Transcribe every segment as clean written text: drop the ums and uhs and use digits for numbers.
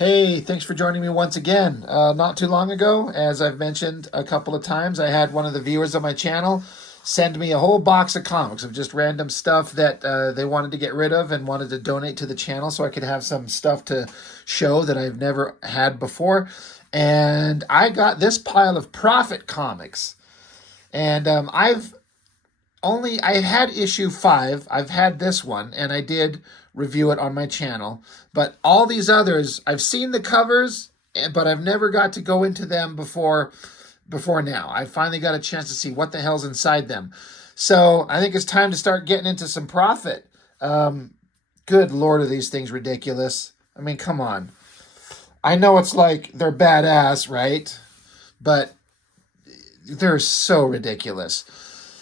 Hey, thanks for joining me once again. Not too long ago, as I've mentioned a couple of times, I had one of the viewers on my channel send me a whole box of comics of just random stuff that they wanted to get rid of and wanted to donate to the channel so I could have some stuff to show that I've never had before. And I got this pile of Prophet comics. And I've had issue 5. I've had this one, and I did review it on my channel. But all these others, I've seen the covers, but I've never got to go into them before now. I finally got a chance to see what the hell's inside them. So I think it's time to start getting into some Prophet. Good Lord, are these things ridiculous? I mean, come on. I know it's like they're badass, right? But they're so ridiculous.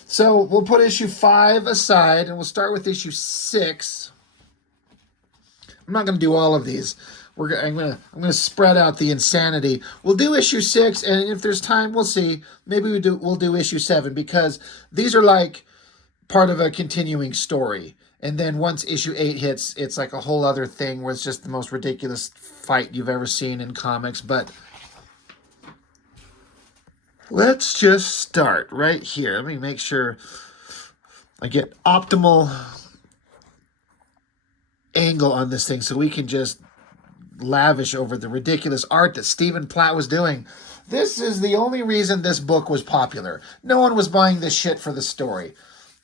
So we'll put issue 5 aside, and we'll start with issue 6. I'm not going to do all of these. I'm gonna spread out the insanity. We'll do issue 6, and if there's time, we'll see. Maybe we'll do issue 7, because these are like part of a continuing story. And then once issue 8 hits, it's like a whole other thing where it's just the most ridiculous fight you've ever seen in comics. But let's just start right here. Let me make sure I get optimal angle on this thing so we can just lavish over the ridiculous art that Stephen Platt was doing. This is the only reason this book was popular. No one was buying this shit for the story.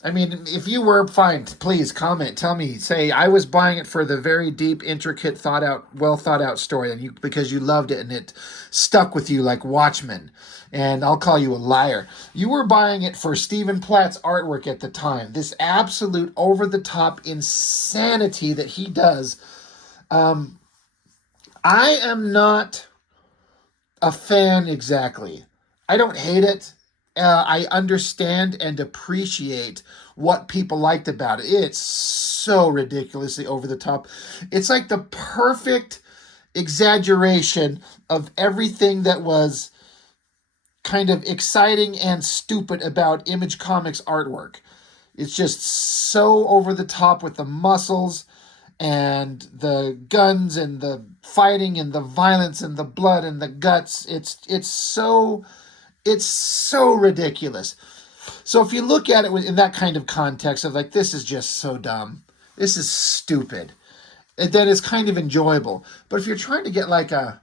I mean, if you were, fine, please comment, tell me, say I was buying it for the very deep, intricate, well thought out story, and because you loved it and it stuck with you like Watchmen. And I'll call you a liar. You were buying it for Stephen Platt's artwork at the time. This absolute over-the-top insanity that he does. I am not a fan exactly. I don't hate it. I understand and appreciate what people liked about it. It's so ridiculously over the top. It's like the perfect exaggeration of everything that was kind of exciting and stupid about Image Comics artwork. It's just so over the top with the muscles and the guns and the fighting and the violence and the blood and the guts. It's so ridiculous. So if you look at it in that kind of context of like, this is just so dumb, this is stupid, and then it's kind of enjoyable. But if you're trying to get like a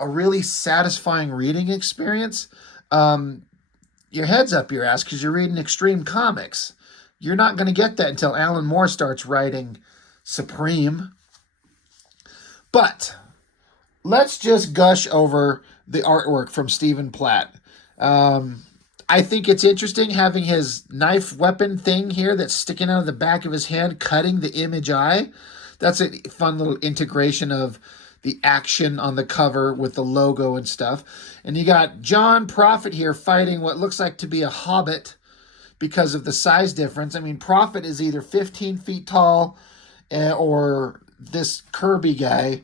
really satisfying reading experience, your head's up your ass because you're reading extreme comics. You're not going to get that until Alan Moore starts writing Supreme. But let's just gush over the artwork from Stephen Platt. I think it's interesting having his knife weapon thing here that's sticking out of the back of his hand, cutting the image eye. That's a fun little integration of the action on the cover with the logo and stuff. And you got John Prophet here fighting what looks like to be a hobbit because of the size difference. I mean, Prophet is either 15 feet tall or this Kirby guy,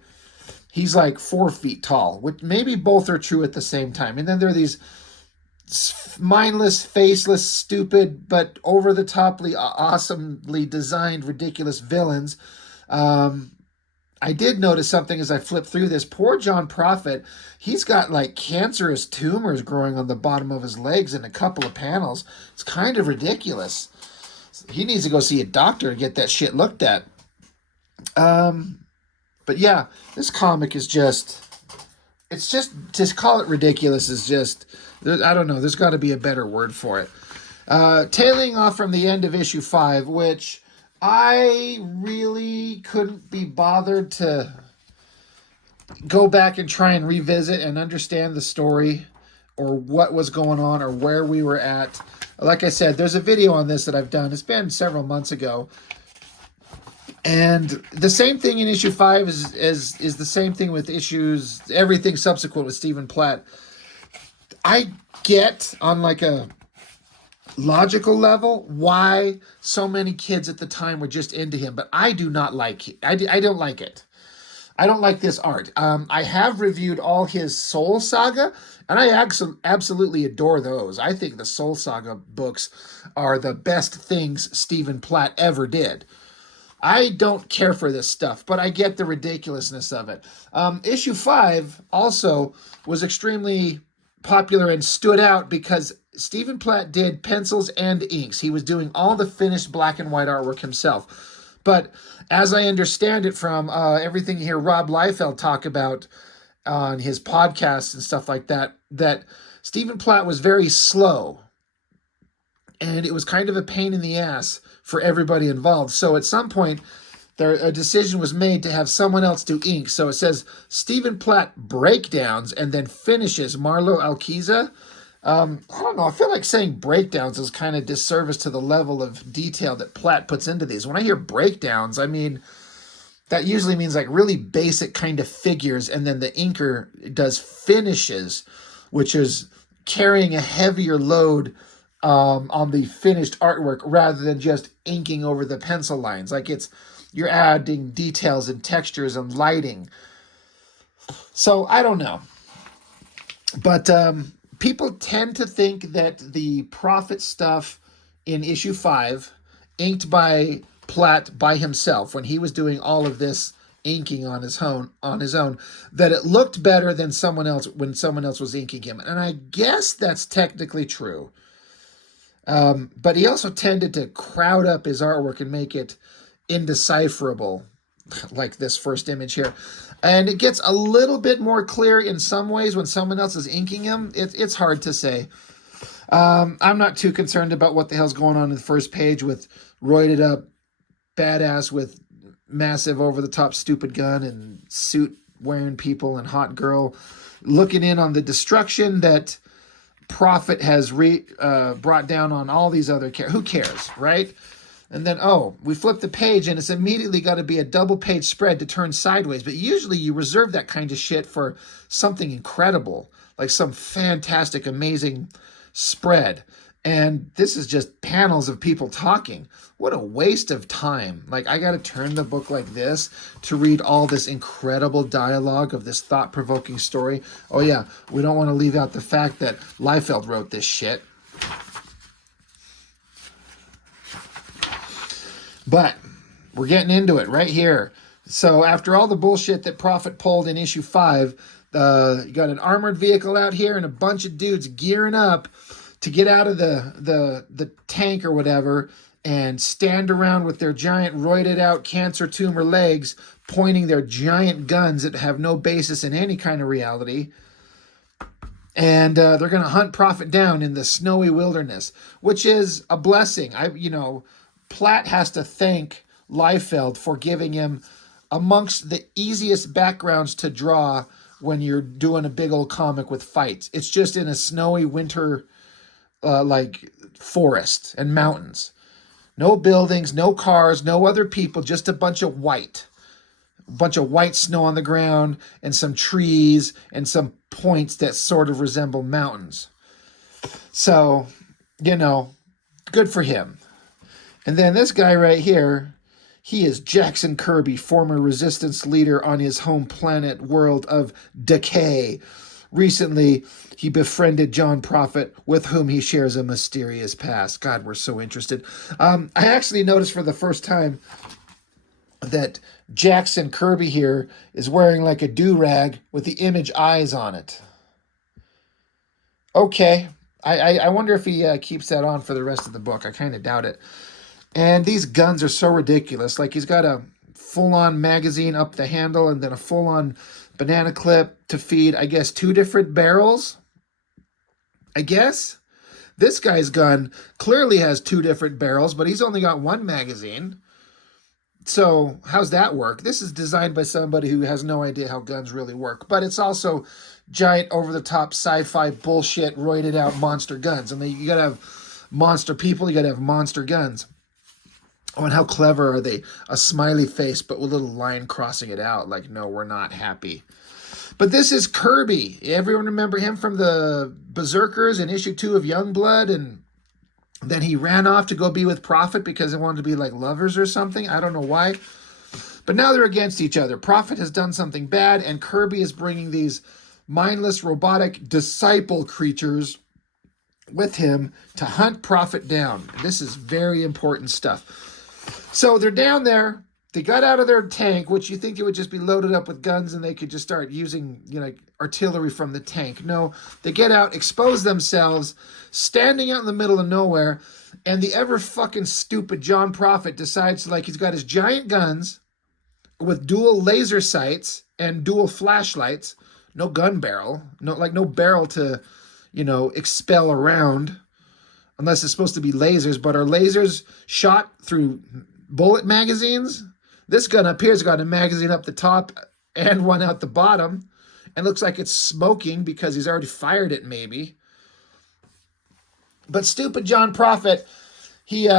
he's like 4 feet tall, which maybe both are true at the same time. And then there are these mindless, faceless, stupid, but over-the-toply, awesomely designed, ridiculous villains. I did notice something as I flipped through this. Poor John Prophet, he's got like cancerous tumors growing on the bottom of his legs in a couple of panels. It's kind of ridiculous. He needs to go see a doctor and get that shit looked at. But yeah, this comic is just call it ridiculous is just, I don't know, there's got to be a better word for it. Tailing off from the end of issue 5, which I really couldn't be bothered to go back and try and revisit and understand the story or what was going on or where we were at. Like I said, there's a video on this that I've done. It's been several months ago. And the same thing in issue 5 is the same thing with everything subsequent with Stephen Platt. I get on like a logical level why so many kids at the time were just into him, but I do not like it. I don't like it. I don't like this art. I have reviewed all his Soul Saga, and I absolutely adore those. I think the Soul Saga books are the best things Stephen Platt ever did. I don't care for this stuff, but I get the ridiculousness of it. Issue 5 also was extremely popular and stood out because Stephen Platt did pencils and inks. He was doing all the finished black and white artwork himself. But as I understand it from everything you hear Rob Liefeld talk about on his podcasts and stuff like that, that Stephen Platt was very slow and it was kind of a pain in the ass for everybody involved. So at some point, a decision was made to have someone else do ink. So it says Stephen Platt breakdowns and then finishes Marlo Alquiza. I don't know. I feel like saying breakdowns is kind of disservice to the level of detail that Platt puts into these. When I hear breakdowns, I mean, that usually means like really basic kind of figures, and then the inker does finishes, which is carrying a heavier load on the finished artwork rather than just inking over the pencil lines. Like you're adding details and textures and lighting. So I don't know. But people tend to think that the Prophet stuff in issue 5, inked by Platt by himself when he was doing all of this inking on his own, that it looked better than someone else when someone else was inking him. And I guess that's technically true. But he also tended to crowd up his artwork and make it indecipherable, like this first image here. And it gets a little bit more clear in some ways when someone else is inking him. It's hard to say. I'm not too concerned about what the hell's going on in the first page with roided up badass with massive over-the-top stupid gun and suit-wearing people and hot girl looking in on the destruction that Prophet has brought down on all these other characters. Who cares, right? And then, we flip the page and it's immediately got to be a double page spread to turn sideways. But usually you reserve that kind of shit for something incredible, like some fantastic, amazing spread. And this is just panels of people talking. What a waste of time. Like, I got to turn the book like this to read all this incredible dialogue of this thought-provoking story. Oh, yeah, we don't want to leave out the fact that Liefeld wrote this shit. But we're getting into it right here. So after all the bullshit that Prophet pulled in issue 5, you got an armored vehicle out here and a bunch of dudes gearing up to get out of the tank or whatever and stand around with their giant roided out cancer tumor legs pointing their giant guns that have no basis in any kind of reality. And they're going to hunt Prophet down in the snowy wilderness, which is a blessing. Platt has to thank Liefeld for giving him amongst the easiest backgrounds to draw when you're doing a big old comic with fights. It's just in a snowy winter like forest and mountains. No buildings, no cars, no other people, just a bunch of white. A bunch of white snow on the ground and some trees and some points that sort of resemble mountains. So, good for him. And then this guy right here, he is Jackson Kirby, former resistance leader on his home planet world of Decay. Recently, he befriended John Prophet, with whom he shares a mysterious past. God, we're so interested. I actually noticed for the first time that Jackson Kirby here is wearing like a do-rag with the image eyes on it. Okay. I wonder if he keeps that on for the rest of the book. I kind of doubt it. And these guns are so ridiculous. Like, he's got a full-on magazine up the handle and then a full-on banana clip to feed, I guess, 2 different barrels. I guess. This guy's gun clearly has 2 different barrels, but he's only got 1 magazine. So how's that work? This is designed by somebody who has no idea how guns really work. But it's also giant, over-the-top sci-fi bullshit, roided-out monster guns. And you got to have monster people. You got to have monster guns. Oh, and how clever are they? A smiley face, but with a little line crossing it out. Like, no, we're not happy. But this is Kirby. Everyone remember him from the Berserkers in issue 2 of Youngblood? And then he ran off to go be with Prophet because they wanted to be like lovers or something. I don't know why. But now they're against each other. Prophet has done something bad, and Kirby is bringing these mindless, robotic disciple creatures with him to hunt Prophet down. This is very important stuff. So they're down there They got out of their tank, which you think they would just be loaded up with guns and they could just start using, like artillery from the tank. No, they get out, expose themselves, standing out in the middle of nowhere, and the ever fucking stupid John Prophet decides to, like, he's got his giant guns with dual laser sights and dual flashlights, no gun barrel, no barrel to, expel around, unless it's supposed to be lasers, but are lasers shot through bullet magazines? This gun up here's got a magazine up the top and one out the bottom, and looks like it's smoking because he's already fired it, maybe. But stupid John Prophet, he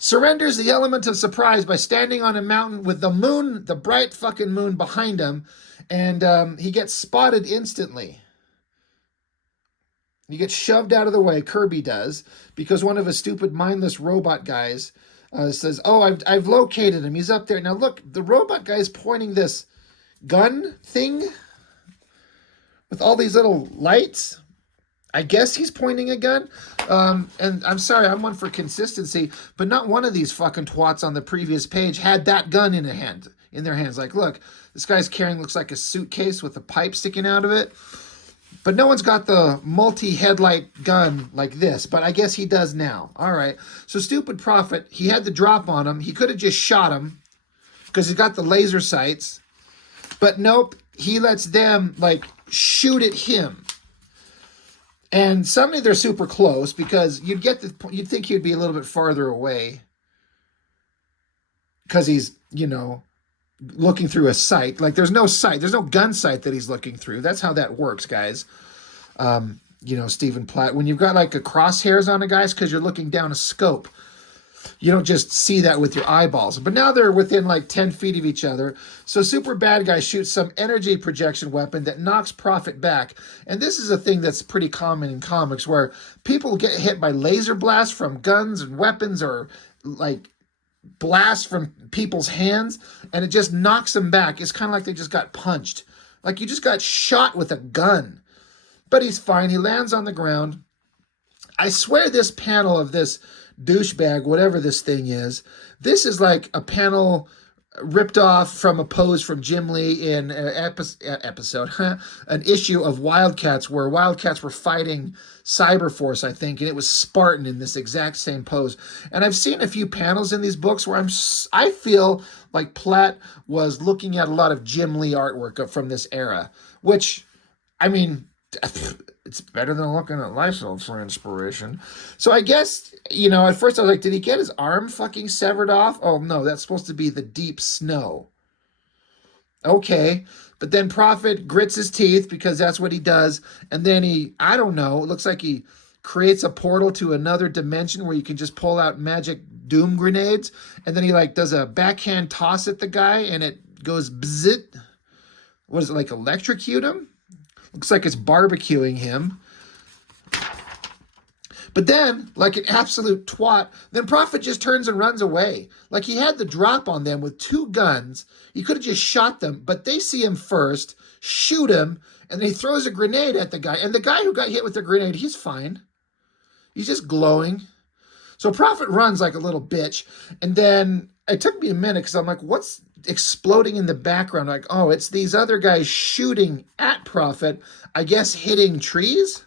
surrenders the element of surprise by standing on a mountain with the moon, the bright fucking moon behind him, and he gets spotted instantly. He gets shoved out of the way, Kirby does, because one of his stupid mindless robot guys says, "Oh, I've located him. He's up there." Now look, the robot guy is pointing this gun thing with all these little lights. I guess he's pointing a gun. And I'm sorry, I'm one for consistency, but not one of these fucking twats on the previous page had that gun in their hands. Like, look, this guy's carrying, looks like a suitcase with a pipe sticking out of it. But no one's got the multi-headlight gun like this. But I guess he does now. All right. So stupid Prophet, he had the drop on him. He could have just shot him because he's got the laser sights. But nope, he lets them, like, shoot at him. And suddenly they're super close because you'd think he'd be a little bit farther away because he's, looking through a sight. Like, there's no sight. There's no gun sight that he's looking through. That's how that works, guys. Stephen Platt. When you've got, like, a crosshairs on a guy, it's because you're looking down a scope. You don't just see that with your eyeballs. But now they're within, like, 10 feet of each other. So super bad guy shoots some energy projection weapon that knocks Prophet back. And this is a thing that's pretty common in comics where people get hit by laser blasts from guns and weapons or, like, blast from people's hands, and it just knocks them back. It's kind of like they just got punched. Like you just got shot with a gun. But he's fine. He lands on the ground. I swear this panel of this douchebag, whatever this thing is, this is like a panel ripped off from a pose from Jim Lee in an an issue of Wildcats where Wildcats were fighting Cyberforce, I think, and it was Spartan in this exact same pose. And I've seen a few panels in these books where I feel like Platt was looking at a lot of Jim Lee artwork from this era, which, I mean, it's better than looking at Lysol for inspiration. So I guess, at first I was like, did he get his arm fucking severed off? Oh, no, that's supposed to be the deep snow. Okay. But then Prophet grits his teeth because that's what he does. And then I don't know, it looks like he creates a portal to another dimension where you can just pull out magic doom grenades. And then he, like, does a backhand toss at the guy and it goes bzzzt. What is it, like electrocute him? Looks like it's barbecuing him. But then, like an absolute twat, then Prophet just turns and runs away. Like he had the drop on them with two guns. He could have just shot them, but they see him first, shoot him, and then he throws a grenade at the guy. And the guy who got hit with the grenade, he's fine. He's just glowing. So Prophet runs like a little bitch. And then it took me a minute because I'm like, what's exploding in the background? Like, oh, it's these other guys shooting at Prophet, I guess hitting trees.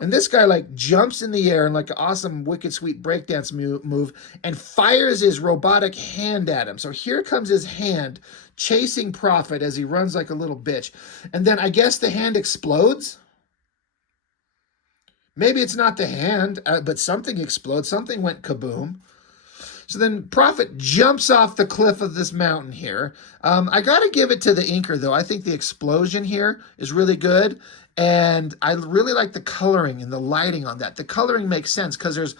And this guy, like, jumps in the air in, like, an awesome, wicked, sweet breakdance move and fires his robotic hand at him. So here comes his hand chasing Prophet as he runs like a little bitch. And then I guess the hand explodes. Maybe it's not the hand, but something explodes. Something went kaboom. So then Prophet jumps off the cliff of this mountain here. I got to give it to the inker, though. I think the explosion here is really good. And I really like the coloring and the lighting on that. The coloring makes sense because there's,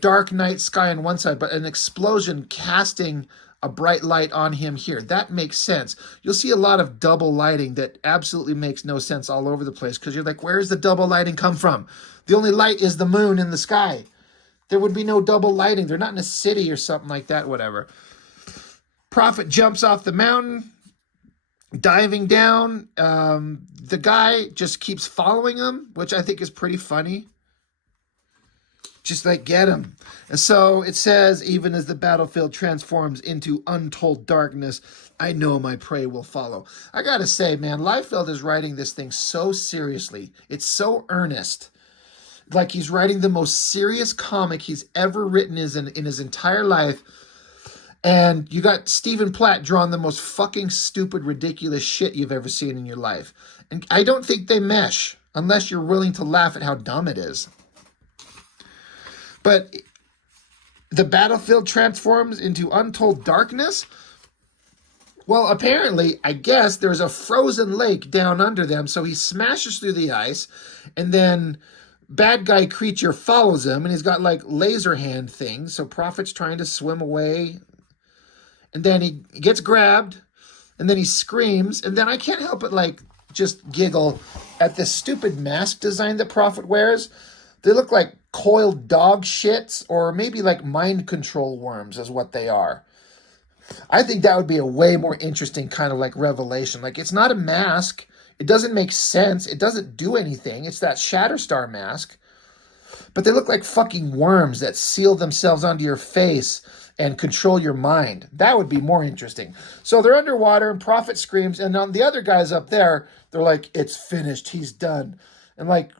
dark night sky on one side, but an explosion casting a bright light on him here. That makes sense. You'll see a lot of double lighting that absolutely makes no sense all over the place because you're like, where's the double lighting come from? The only light is the moon in the sky. There would be no double lighting. They're not in a city or something like that, whatever. Prophet jumps off the mountain, diving down. The guy just keeps following him, which I think is pretty funny. Just like get him. And so it says, even as the battlefield transforms into untold darkness, I know my prey will follow. I gotta say, man, Liefeld is writing this thing so seriously. It's so earnest. Like he's writing the most serious comic he's ever written in his entire life. And you got Stephen Platt drawing the most fucking stupid, ridiculous shit you've ever seen in your life. And I don't think they mesh unless you're willing to laugh at how dumb it is. But the battlefield transforms into untold darkness? Well, apparently, I guess there's a frozen lake down under them, so he smashes through the ice, and then bad guy creature follows him, and he's got like laser hand things, so Prophet's trying to swim away, and then he gets grabbed, and then he screams, and then I can't help but like just giggle at this stupid mask design that Prophet wears. They look like coiled dog shits, or maybe like mind control worms is what they are. I think that would be a way more interesting kind of like revelation. Like, it's not a mask. It doesn't make sense. It doesn't do anything. It's that Shatterstar mask. But they look like fucking worms that seal themselves onto your face and control your mind. That would be more interesting. So they're underwater and Prophet screams, and on the other guys up there, they're like, it's finished. He's done. And like,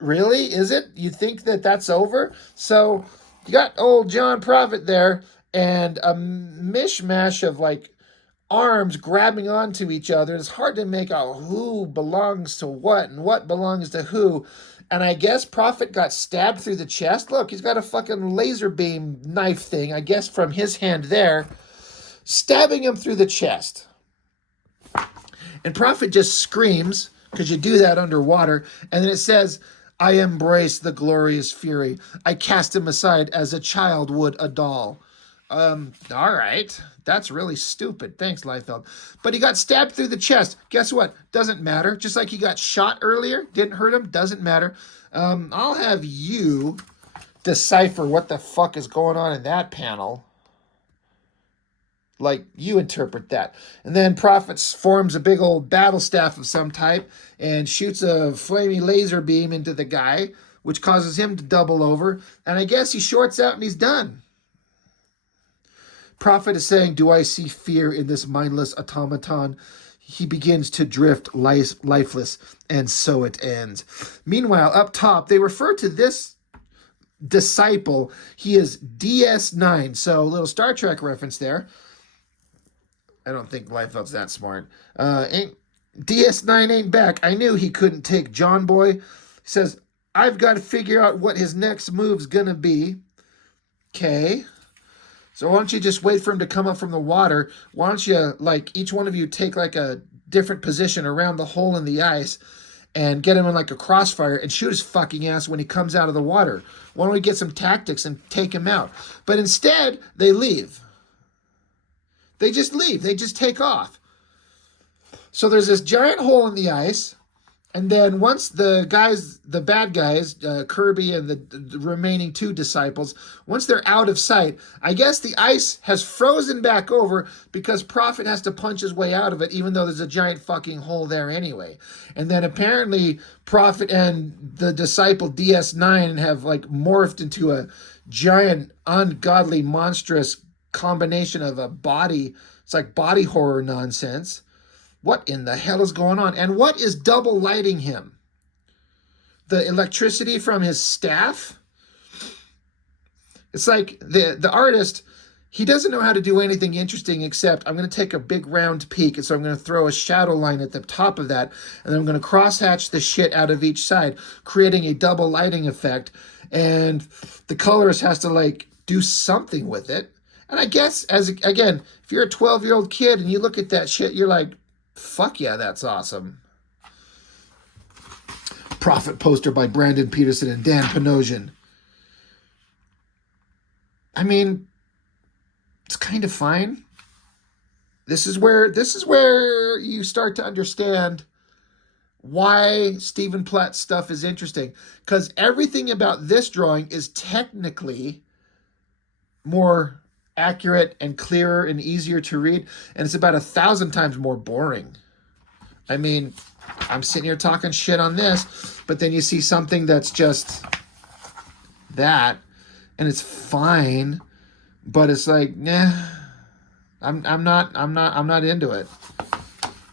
really? Is it? You think that that's over? So you got old John Prophet there, and a mishmash of like arms grabbing onto each other. It's hard to make out who belongs to what and what belongs to who. And I guess Prophet got stabbed through the chest. Look, he's got a fucking laser beam knife thing, I guess from his hand there, stabbing him through the chest. And Prophet just screams, because you do that underwater, and then it says, I embrace the glorious fury. I cast him aside as a child would a doll. All right. That's really stupid. Thanks, Liefeld. But he got stabbed through the chest. Guess what? Doesn't matter. Just like he got shot earlier. Didn't hurt him. Doesn't matter. I'll have you decipher what the fuck is going on in that panel. Like, you interpret that. And then Prophet forms a big old battle staff of some type and shoots a flaming laser beam into the guy, which causes him to double over. And I guess he shorts out and he's done. Prophet is saying, do I see fear in this mindless automaton? He begins to drift lifeless, and so it ends. Meanwhile, up top, they refer to this disciple. He is DS9, so a little Star Trek reference there. I don't think Liefeld's that smart. DS9 ain't back. I knew he couldn't take John Boy. He says, I've got to figure out what his next move's gonna be. Okay. So why don't you just wait for him to come up from the water? Why don't you, like, each one of you take, like, a different position around the hole in the ice and get him in, like, a crossfire and shoot his fucking ass when he comes out of the water? Why don't we get some tactics and take him out? But instead, they leave. They just leave. They just take off. So there's this giant hole in the ice. And then once the bad guys, Kirby and the remaining two disciples, once they're out of sight, I guess the ice has frozen back over because Prophet has to punch his way out of it, even though there's a giant fucking hole there anyway. And then apparently Prophet and the disciple DS9 have like morphed into a giant, ungodly, monstrous combination of a body. It's like body horror nonsense. What in the hell is going on? And what is double lighting him? The electricity from his staff? It's like the artist, he doesn't know how to do anything interesting except I'm going to take a big round peak, and so I'm going to throw a shadow line at the top of that, and then I'm going to crosshatch the shit out of each side, creating a double lighting effect. And the colorist has to like do something with it. And I guess, again, if you're a 12-year-old kid and you look at that shit, you're like, fuck yeah, that's awesome. Prophet poster by Brandon Peterson and Dan Panosian. I mean, it's kind of fine. This is where you start to understand why Stephen Platt's stuff is interesting. Because everything about this drawing is technically more accurate and clearer and easier to read, and it's about 1,000 times more boring. I mean, I'm sitting here talking shit on this, but then you see something that's just that, and it's fine, but it's like, nah, I'm not into it.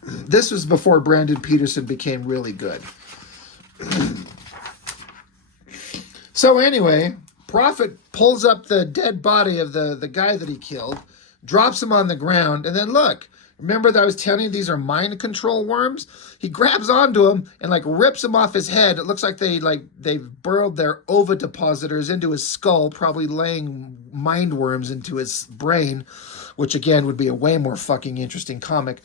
This was before Brandon Peterson became really good. So anyway, Prophet pulls up the dead body of the guy that he killed, drops him on the ground, and then look, remember that I was telling you these are mind control worms? He grabs onto him and like rips him off his head. It looks like they've burrowed their ovidepositors into his skull, probably laying mind worms into his brain, which again would be a way more fucking interesting comic.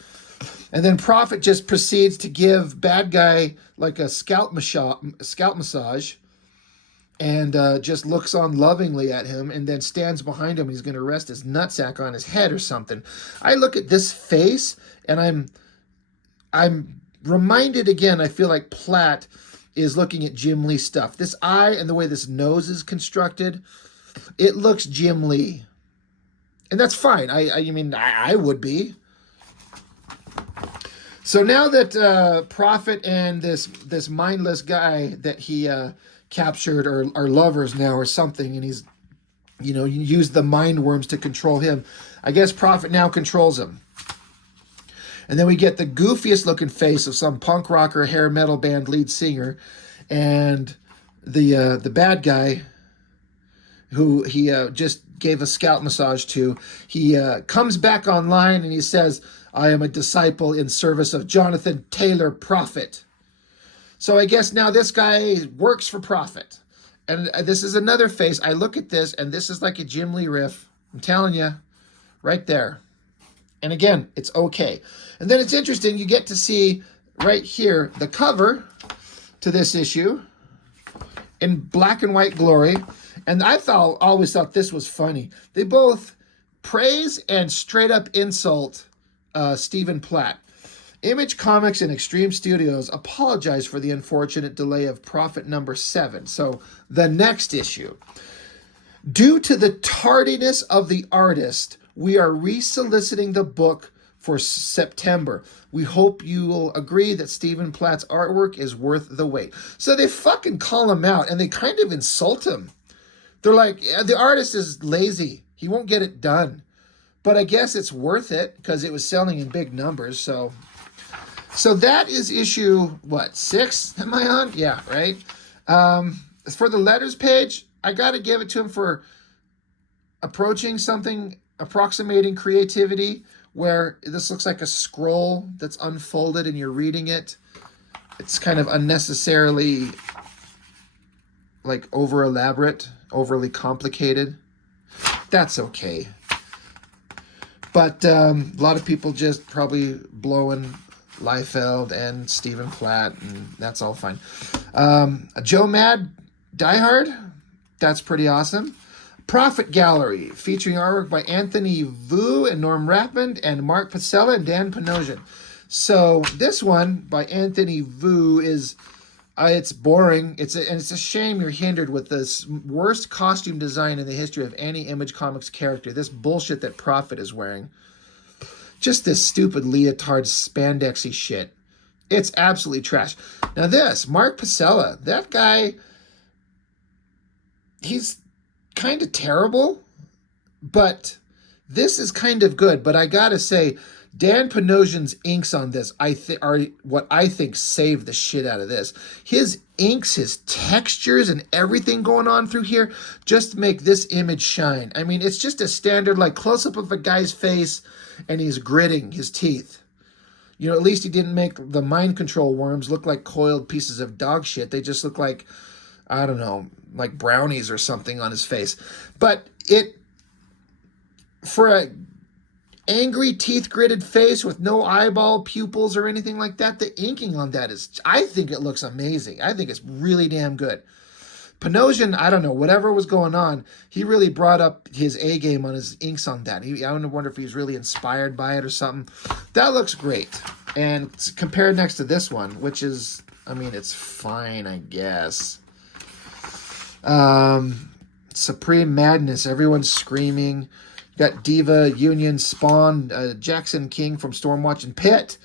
And then Prophet just proceeds to give bad guy like a scalp massage, and just looks on lovingly at him, and then stands behind him. He's going to rest his nutsack on his head or something. I look at this face, and I'm reminded again. I feel like Platt is looking at Jim Lee stuff. This eye and the way this nose is constructed, it looks Jim Lee, and that's fine. I mean, I would be. So now that Prophet and this mindless guy that he captured are lovers now or something, and he's, used the mind worms to control him. I guess Prophet now controls him. And then we get the goofiest looking face of some punk rocker hair metal band lead singer, and the bad guy who he just gave a scalp massage to. He comes back online and he says, "I am a disciple in service of Jonathan Taylor Prophet." So I guess now this guy works for Prophet. And this is another face. I look at this, and this is like a Jim Lee riff. I'm telling you, right there. And again, it's okay. And then it's interesting, you get to see right here the cover to this issue in black and white glory. And I always thought this was funny. They both praise and straight up insult Stephen Platt. Image Comics and Extreme Studios apologize for the unfortunate delay of Prophet number 7. So the next issue. Due to the tardiness of the artist, we are resoliciting the book for September. We hope you will agree that Stephen Platt's artwork is worth the wait. So they fucking call him out, and they kind of insult him. They're like, the artist is lazy. He won't get it done. But I guess it's worth it because it was selling in big numbers. So that is issue, 6 am I on? Yeah, right? For the letters page, I got to give it to him for approximating creativity, where this looks like a scroll that's unfolded and you're reading it. It's kind of unnecessarily like over elaborate, overly complicated. That's okay. But a lot of people just probably blowing Liefeld and Stephen Platt, and that's all fine. Joe Mad Die Hard, that's pretty awesome. Prophet Gallery, featuring artwork by Anthony Vu and Norm Rapmond and Mark Pacella and Dan Panosian. So this one by Anthony Vu is, it's boring. It's a shame you're hindered with this worst costume design in the history of any Image Comics character. This bullshit that Prophet is wearing. Just this stupid leotard spandexy shit. It's absolutely trash. Now this, Mark Pacella, that guy, he's kind of terrible, but this is kind of good. But I gotta say, Dan Panosian's inks on this are what I think saved the shit out of this. His inks, his textures, and everything going on through here just to make this image shine. I mean, it's just a standard like close-up of a guy's face and he's gritting his teeth. At least he didn't make the mind control worms look like coiled pieces of dog shit. They just look like, I don't know, like brownies or something on his face. But for a angry teeth gritted face with no eyeball pupils or anything like that, the inking on that I think it looks amazing. I think it's really damn good. Panosian, I don't know, whatever was going on, he really brought up his A game on his inks on that. I wonder if he was really inspired by it or something. That looks great. And compared next to this one, which is, I mean, it's fine, I guess. Supreme Madness, everyone's screaming. Got Diva, Union, Spawn, Jackson King from Stormwatch, and Pitt.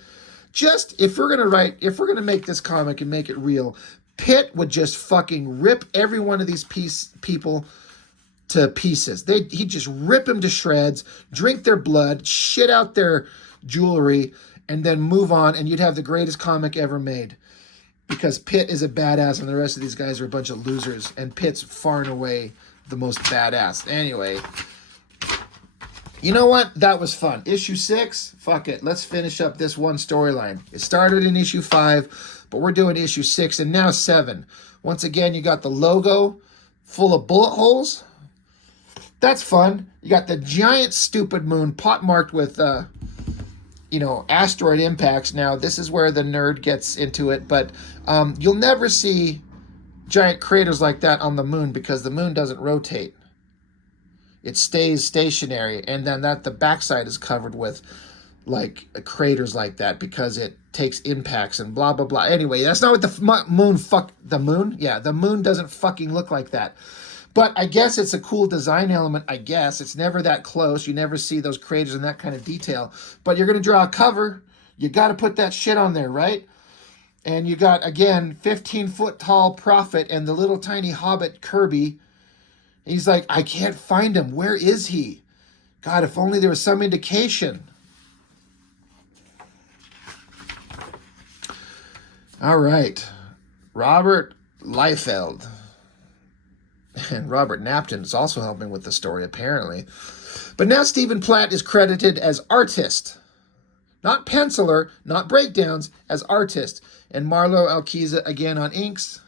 Just, if we're gonna make this comic and make it real, Pitt would just fucking rip every one of these people to pieces. He'd just rip them to shreds, drink their blood, shit out their jewelry, and then move on, and you'd have the greatest comic ever made. Because Pitt is a badass, and the rest of these guys are a bunch of losers, and Pitt's far and away the most badass. Anyway, you know what? That was fun. Issue 6, fuck it. Let's finish up this one storyline. It started in issue 5, but we're doing issue 6, and now 7. Once again, you got the logo full of bullet holes. That's fun. You got the giant stupid moon pot-marked with, asteroid impacts. Now, this is where the nerd gets into it, but you'll never see giant craters like that on the moon because the moon doesn't rotate. It stays stationary, and then the backside is covered with like craters like that because it takes impacts and blah blah blah. Anyway, that's not what the moon the moon. Yeah, the moon doesn't fucking look like that. But I guess it's a cool design element, I guess. It's never that close. You never see those craters and that kind of detail. But you're going to draw a cover. You got to put that shit on there, right? And you got, again, 15-foot tall Prophet and the little tiny hobbit Kirby. He's like, I can't find him. Where is he? God, if only there was some indication. All right. Robert Liefeld. And Robert Napton is also helping with the story, apparently. But now Stephen Platt is credited as artist. Not penciler, not breakdowns, as artist. And Marlo Alquiza again on inks.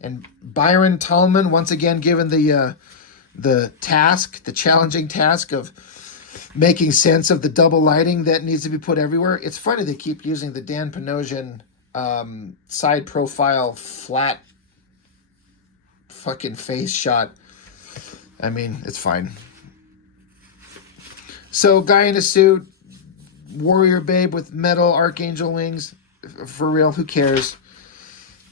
And Byron Tallman once again given the task, the challenging task of making sense of the double lighting that needs to be put everywhere. It's funny they keep using the Dan Panosian side profile flat fucking face shot. I mean, it's fine. So, guy in a suit, warrior babe with metal archangel wings. For real, who cares?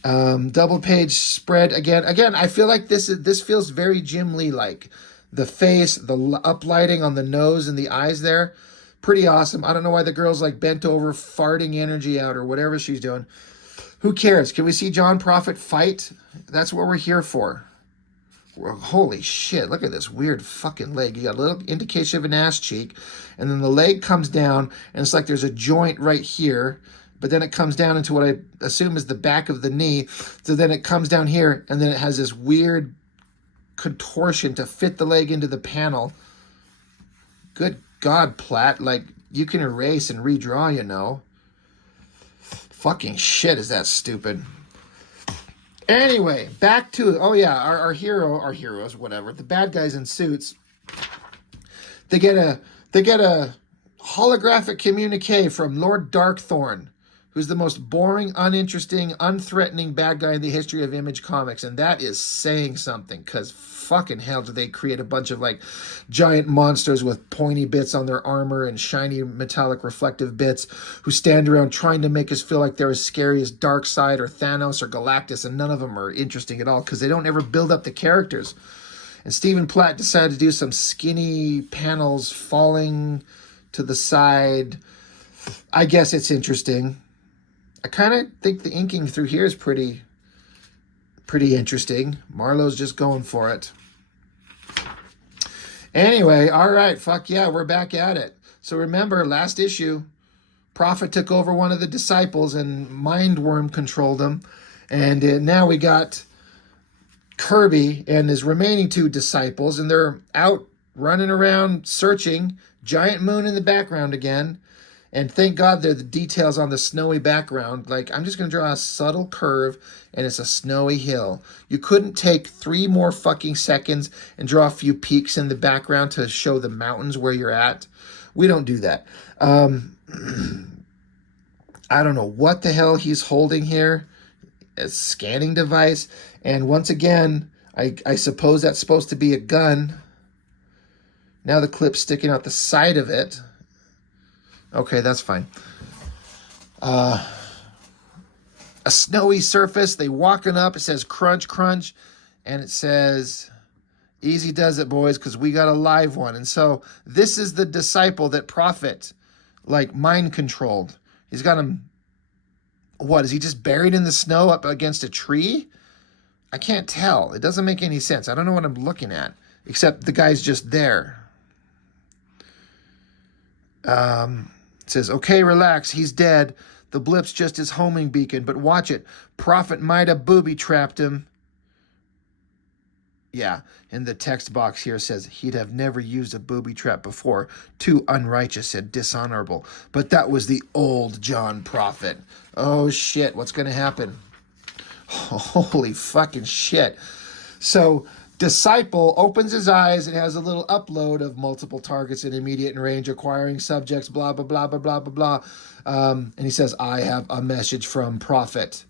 Double page spread again. Again, I feel like this feels very Jim Lee like. The face, the uplighting on the nose and the eyes there, pretty awesome. I don't know why the girl's like bent over, farting energy out or whatever she's doing. Who cares? Can we see John Prophet fight? That's what we're here for. Holy shit, look at this weird fucking leg. You got a little indication of an ass cheek, and then the leg comes down, and it's like there's a joint right here, but then it comes down into what I assume is the back of the knee. So then it comes down here, and then it has this weird contortion to fit the leg into the panel. Good God, Platt. Like, you can erase and redraw, you know. Fucking shit, is that stupid. Anyway, back to, oh yeah, our heroes, whatever, the bad guys in suits. They get a holographic communique from Lord Darkthorn, who's the most boring, uninteresting, unthreatening bad guy in the history of Image Comics. And that is saying something, because fucking hell do they create a bunch of like giant monsters with pointy bits on their armor and shiny metallic reflective bits who stand around trying to make us feel like they're as scary as Darkseid or Thanos or Galactus, and none of them are interesting at all because they don't ever build up the characters. And Stephen Platt decided to do some skinny panels falling to the side. I guess it's interesting. I kind of think the inking through here is pretty interesting. Marlowe's just going for it. Anyway, all right, fuck yeah, we're back at it. So remember, last issue, Prophet took over one of the disciples and Mindworm controlled him. And now we got Kirby and his remaining 2 disciples, and they're out running around searching. Giant moon in the background again. And thank God there are the details on the snowy background. Like, I'm just going to draw a subtle curve, and it's a snowy hill. You couldn't take 3 more fucking seconds and draw a few peaks in the background to show the mountains where you're at. We don't do that. I don't know what the hell he's holding here. A scanning device. And once again, I suppose that's supposed to be a gun. Now the clip's sticking out the side of it. Okay, that's fine. A snowy surface. They walking up. It says crunch, crunch. And it says, easy does it, boys, because we got a live one. And so this is the disciple that Prophet, like, mind controlled. He's got him What, is he just buried in the snow up against a tree? I can't tell. It doesn't make any sense. I don't know what I'm looking at, except the guy's just there. It says, okay, relax. He's dead. The blip's just his homing beacon, but watch it. Prophet might have booby-trapped him. Yeah, and the text box here says he'd have never used a booby trap before. Too unrighteous and dishonorable. But that was the old John Prophet. Oh, shit. What's going to happen? Holy fucking shit. So, Disciple opens his eyes and has a little upload of multiple targets in immediate range, acquiring subjects, blah, blah, blah, blah, blah, blah, blah. And he says, I have a message from Prophet.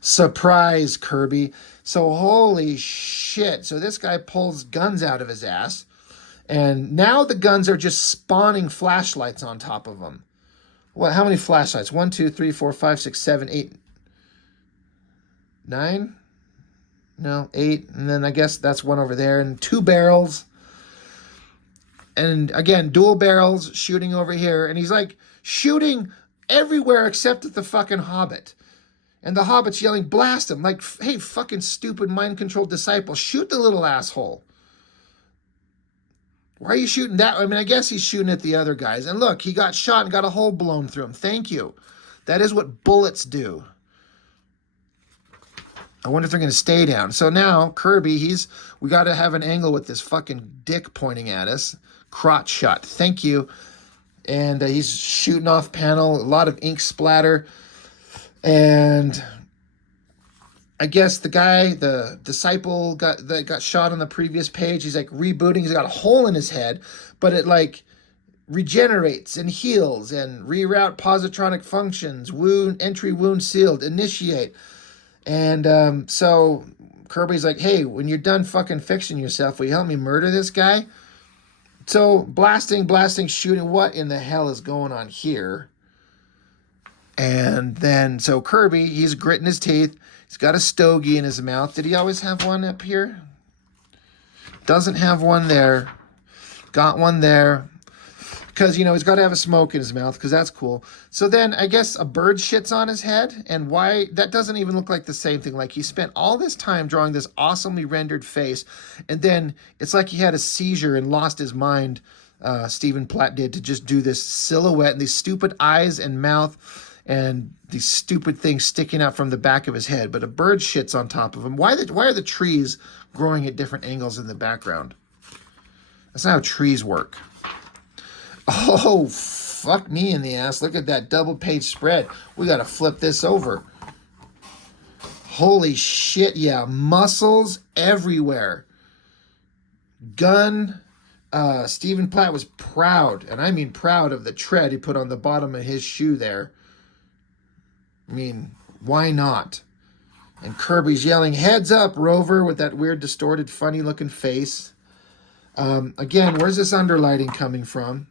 Surprise, Kirby. So holy shit. So this guy pulls guns out of his ass. And now the guns are just spawning flashlights on top of them. What? How many flashlights? 1, 2, 3, 4, 5, 6, 7, 8, 9? No, 8. And then I guess that's one over there. And 2 barrels. And again, dual barrels shooting over here. And he's like shooting everywhere except at the fucking Hobbit. And the Hobbit's yelling, blast him. Like, hey, fucking stupid mind-controlled disciple, shoot the little asshole. Why are you shooting that? I mean, I guess he's shooting at the other guys. And look, he got shot and got a hole blown through him. Thank you. That is what bullets do. I wonder if they're going to stay down. So now, Kirby, we got to have an angle with this fucking dick pointing at us. Crotch shot. Thank you. And he's shooting off panel. A lot of ink splatter. And I guess the guy, the disciple that got shot on the previous page, he's like rebooting. He's got a hole in his head, but it like regenerates and heals and reroute positronic functions. Entry wound sealed. Initiate. And so Kirby's like, hey, when you're done fucking fixing yourself, will you help me murder this guy? So blasting, shooting. What in the hell is going on here? And then, so Kirby, he's gritting his teeth. He's got a stogie in his mouth. Did he always have one up here? Doesn't have one there. Got one there. Because, he's got to have a smoke in his mouth, because that's cool. So then, I guess a bird shits on his head. And why? That doesn't even look like the same thing. Like, he spent all this time drawing this awesomely rendered face. And then, it's like he had a seizure and lost his mind, Stephen Platt did, to just do this silhouette and these stupid eyes and mouth and these stupid things sticking out from the back of his head. But a bird shits on top of him. Why are the trees growing at different angles in the background? That's not how trees work. Oh, fuck me in the ass. Look at that double-page spread. We got to flip this over. Holy shit, yeah. Muscles everywhere. Gun. Stephen Platt was proud, and I mean proud, of the tread he put on the bottom of his shoe there. I mean, why not? And Kirby's yelling, heads up, Rover, with that weird, distorted, funny-looking face. Again, where's this underlighting coming from?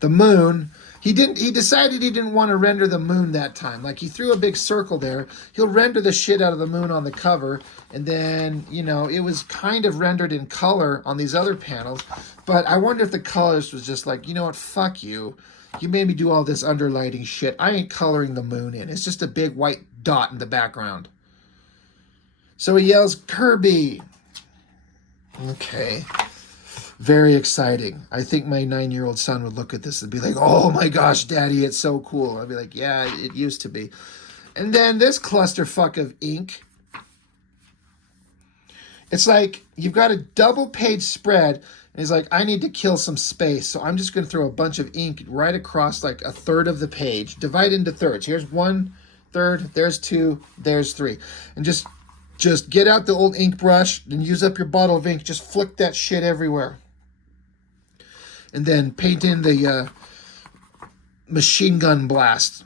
The moon. He decided he didn't want to render the moon that time. Like, he threw a big circle there. He'll render the shit out of the moon on the cover. And then, it was kind of rendered in color on these other panels. But I wonder if the colorist was just like, you know what, fuck you. You made me do all this underlighting shit. I ain't coloring the moon in. It's just a big white dot in the background. So he yells, Kirby. Okay. Very exciting. I think my 9-year-old son would look at this and be like, oh my gosh, Daddy, it's so cool. I'd be like, yeah, it used to be. And then this clusterfuck of ink. It's like you've got a double-page spread, and he's like, I need to kill some space, so I'm just going to throw a bunch of ink right across like a third of the page. Divide into thirds. Here's 1/3, there's 2, there's 3. And just get out the old ink brush and use up your bottle of ink. Just flick that shit everywhere. And then paint in the machine gun blast.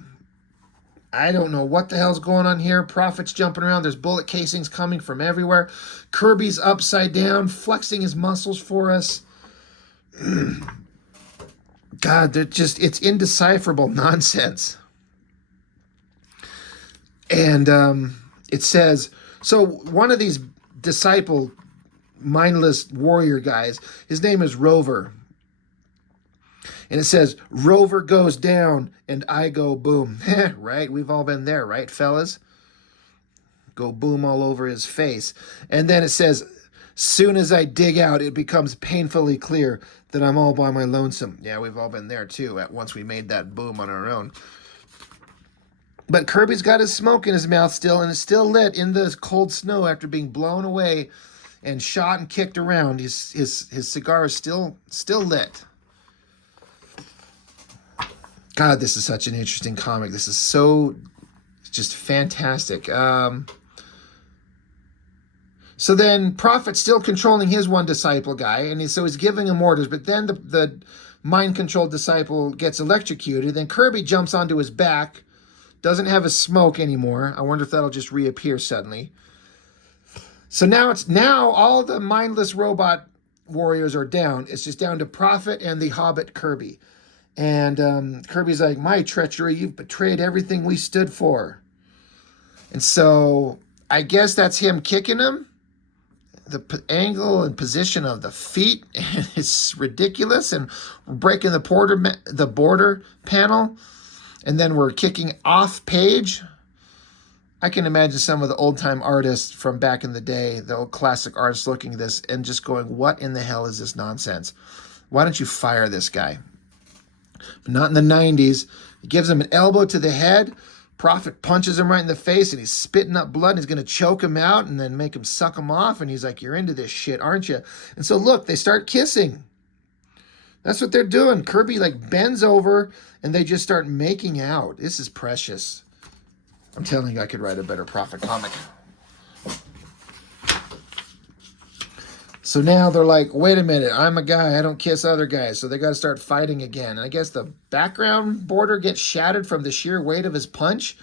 I don't know what the hell's going on here. Prophet's jumping around. There's bullet casings coming from everywhere. Kirby's upside down, flexing his muscles for us. God, it's indecipherable nonsense. And it says, so one of these disciple mindless warrior guys, his name is Rover. And it says, Rover goes down and I go boom. Right? We've all been there, right, fellas? Go boom all over his face. And then it says, soon as I dig out, it becomes painfully clear that I'm all by my lonesome. Yeah, we've all been there too, at once we made that boom on our own. But Kirby's got his smoke in his mouth still, and it's still lit in the cold snow after being blown away and shot and kicked around. His cigar is still lit. God, this is such an interesting comic. This is so just fantastic. So then Prophet's still controlling his one disciple guy, and so he's giving him orders, but then the mind-controlled disciple gets electrocuted. Then Kirby jumps onto his back, doesn't have his smoke anymore. I wonder if that'll just reappear suddenly. So now all the mindless robot warriors are down. It's just down to Prophet and the Hobbit Kirby. And Kirby's like, my treachery, you've betrayed everything we stood for. And so I guess that's him kicking him. The angle and position of the feet is ridiculous. And we're breaking the border panel. And then we're kicking off page. I can imagine some of the old-time artists from back in the day, the old classic artists looking at this and just going, what in the hell is this nonsense? Why don't you fire this guy? But not in the 90s. He gives him an elbow to the head. Prophet punches him right in the face, and he's spitting up blood, and he's going to choke him out and then make him suck him off. And he's like, you're into this shit, aren't you? And so, look, they start kissing. That's what they're doing. Kirby, like, bends over, and they just start making out. This is precious. I'm telling you, I could write a better Prophet comic. So now they're like, wait a minute, I'm a guy, I don't kiss other guys. So they got to start fighting again. And I guess the background border gets shattered from the sheer weight of his punch.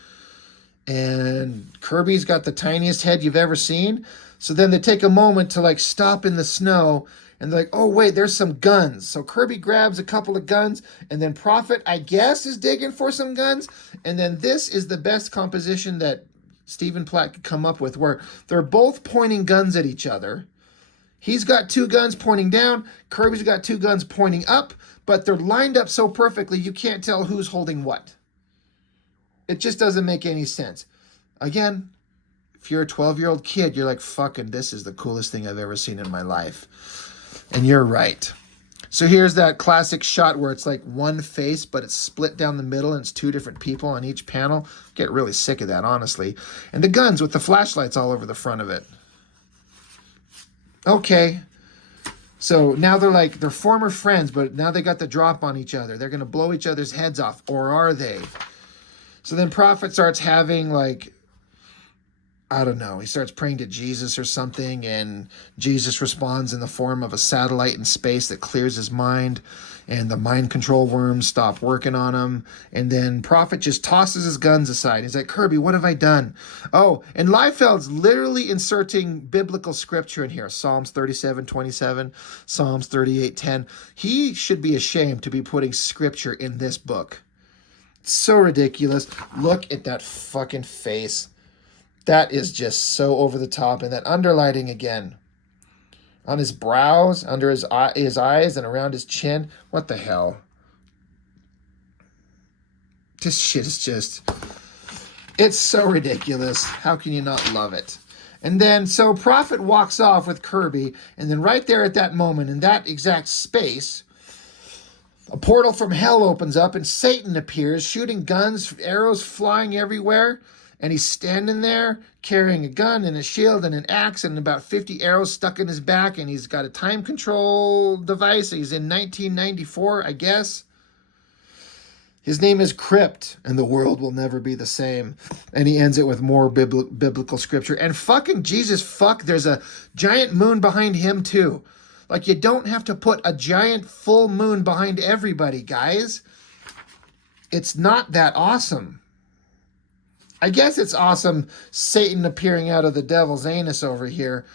And Kirby's got the tiniest head you've ever seen. So then they take a moment to like stop in the snow. And they're like, oh, wait, there's some guns. So Kirby grabs a couple of guns. And then Prophet, I guess, is digging for some guns. And then this is the best composition that Stephen Platt could come up with, where they're both pointing guns at each other. He's got two guns pointing down. Kirby's got two guns pointing up. But they're lined up so perfectly, you can't tell who's holding what. It just doesn't make any sense. Again, if you're a 12-year-old kid, you're like, fucking, this is the coolest thing I've ever seen in my life. And you're right. So here's that classic shot where it's like one face, but it's split down the middle and it's two different people on each panel. Get really sick of that, honestly. And the guns with the flashlights all over the front of it. Okay. So now they're former friends, but now they got the drop on each other. They're going to blow each other's heads off. Or are they? So then Prophet starts having like, I don't know, he starts praying to Jesus or something, and Jesus responds in the form of a satellite in space that clears his mind, and the mind control worms stop working on him, and then Prophet just tosses his guns aside. He's like, Kirby, what have I done? Oh, and Liefeld's literally inserting biblical scripture in here. Psalms 37:27, Psalms 38:10. He should be ashamed to be putting scripture in this book. It's so ridiculous. Look at that fucking face. That is just so over the top. And that underlighting again. On his brows, under his eyes, and around his chin. What the hell? This shit is just... It's so ridiculous. How can you not love it? And then, so Prophet walks off with Kirby. And then right there at that moment, in that exact space, a portal from hell opens up and Satan appears, shooting guns, arrows flying everywhere. And he's standing there carrying a gun and a shield and an axe and about 50 arrows stuck in his back. And he's got a time control device. He's in 1994, I guess. His name is Crypt, and the world will never be the same. And he ends it with more biblical scripture. And fucking Jesus, there's a giant moon behind him too. Like, you don't have to put a giant full moon behind everybody, guys. It's not that awesome. I guess it's awesome Satan appearing out of the devil's anus over here,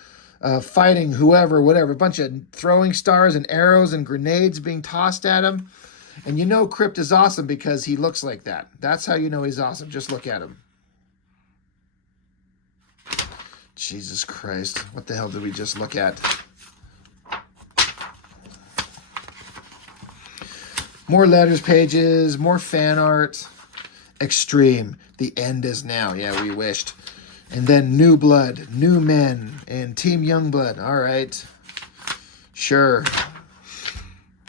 fighting whoever, whatever. A bunch of throwing stars and arrows and grenades being tossed at him. And you know Crypt is awesome because he looks like that. That's how you know he's awesome. Just look at him. Jesus Christ. What the hell did we just look at? More letters pages, more fan art. Extreme. The end is now. Yeah, we wished. And then New Blood, New Men, and Team Youngblood. All right. Sure.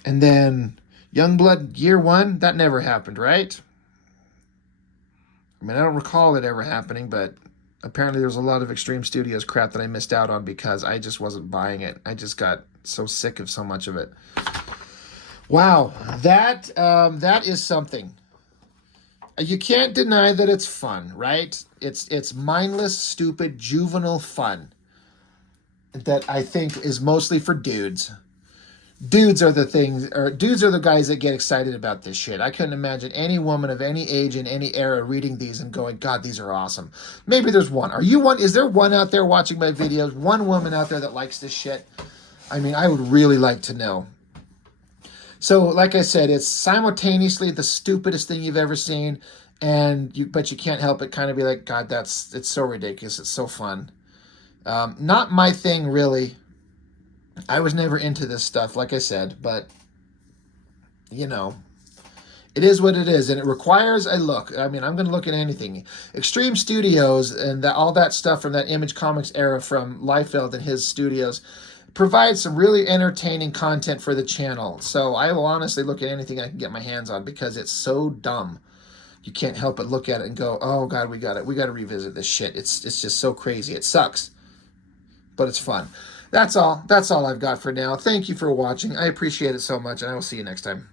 And then Youngblood Year 1. That never happened, right? I mean, I don't recall it ever happening, but apparently there was a lot of Extreme Studios crap that I missed out on because I just wasn't buying it. I just got so sick of so much of it. Wow, that is something. You can't deny that it's fun, right? It's mindless, stupid, juvenile fun that I think is mostly for dudes. Dudes are the guys that get excited about this shit. I couldn't imagine any woman of any age in any era reading these and going, God, these are awesome. Maybe there's one. Are you one? Is there one out there watching my videos? One woman out there that likes this shit? I mean, I would really like to know. So, like I said, it's simultaneously the stupidest thing you've ever seen, but you can't help but kind of be like, God, it's so ridiculous. It's so fun. Not my thing, really. I was never into this stuff, like I said, but, you know, it is what it is, and it requires a look. I mean, I'm going to look at anything. Extreme Studios and all that stuff from that Image Comics era from Liefeld and his studios provides some really entertaining content for the channel. So I will honestly look at anything I can get my hands on because it's so dumb. You can't help but look at it and go, oh, God, we got to revisit this shit. It's just so crazy. It sucks, but it's fun. That's all. That's all I've got for now. Thank you for watching. I appreciate it so much, and I will see you next time.